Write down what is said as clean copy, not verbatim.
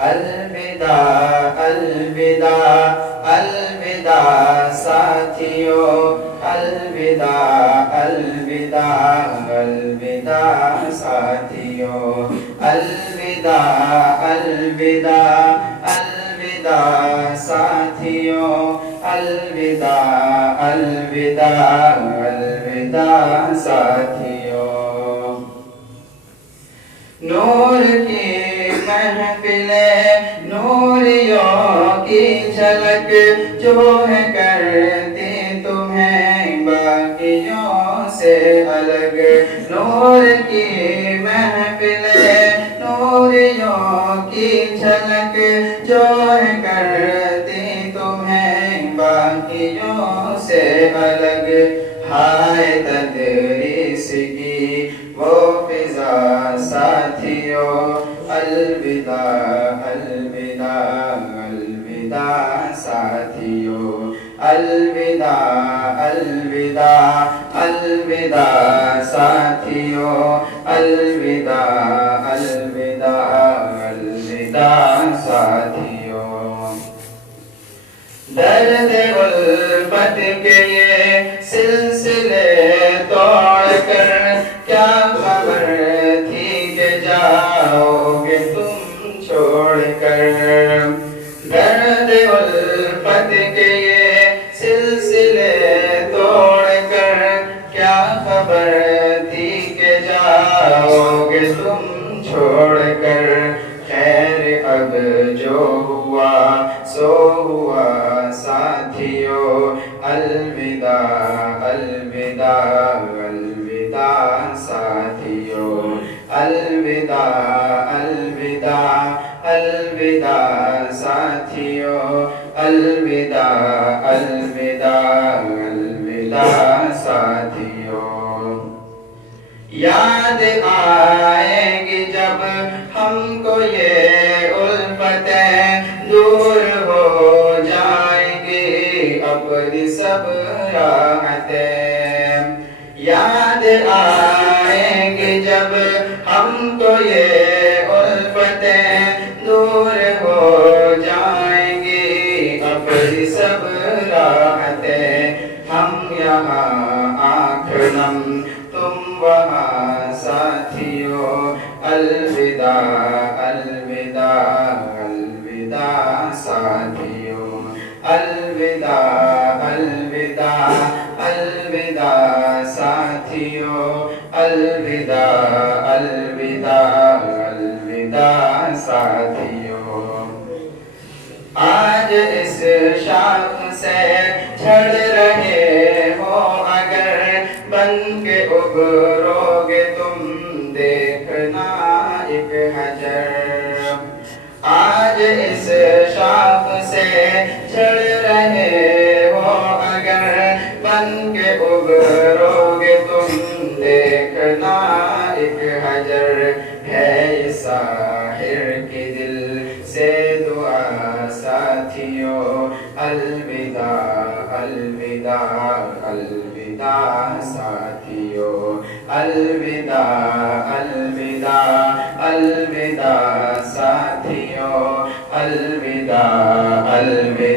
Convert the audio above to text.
الوداع الوداع الوداع ساتھیوں الوداع الوداع الوداع ساتھیوں الوداع الوداع الوداع ساتھیوں الوداع الوداع الوداع ساتھیوں نور کی محفل نوریوں کی جھلک جو ہے کرتی تمہیں باقیوں سے الگ نور کی محفل نوریوں کی جھلک جو ہے کرتی تمہیں باقیوں سے الگ ہائے تدریس کی وہ فضا ساتھیوں الوداع الوداع الوداع ساتھیوں الوداع الوداع الوداع ساتھیوں الوداع الوداع الوداع ساتھیوں درد الفت کے یہ سلسلے توڑ کر کیا خبر تھی کہ جاؤ گے تم چھوڑ کر درد الفت کے یہ سلسلے توڑ کر کیا خبر تھی کہ جاؤ گے تم چھوڑ کر خیر اب جو ہوا سو ہوا ساتھیوں الوداع الوداع الوداع ساتھیوں الوداع الوداع الوداع ساتھیوں الوداع الوداع الوداع ساتھیوں یاد آئیں گی جب ہم کو یہ الفتیں دور ہو جائیں گی اپنی سب راحتیں یاد آئیں گی جب ہم کو یہ الفتیں دور ہو جائیں گی اپنی سب راحتیں ہم یہاں آنکھ نم تم وہاں ساتھیوں الوداع الوداع الوداع ساتھیوں الوداع الوداع الوداع ساتھیوں الوداع الوداع الوداع ساتھیوں آج اس شاخ سے جھڑ رہے ہو اگر بن کے ابھرو گے تم دیکھنا ایک حجر آج اس شاخ سے جھڑ رہے ہو اگر بن کے ابھرو گے تم دیکھنا ایک حجر ہے یہ ساحر کے دل سے دعا ساتھیوں الوداع الوداع الوداع ساتھیوں الوداع الوداع الوداع ساتھیوں الوداع الوداع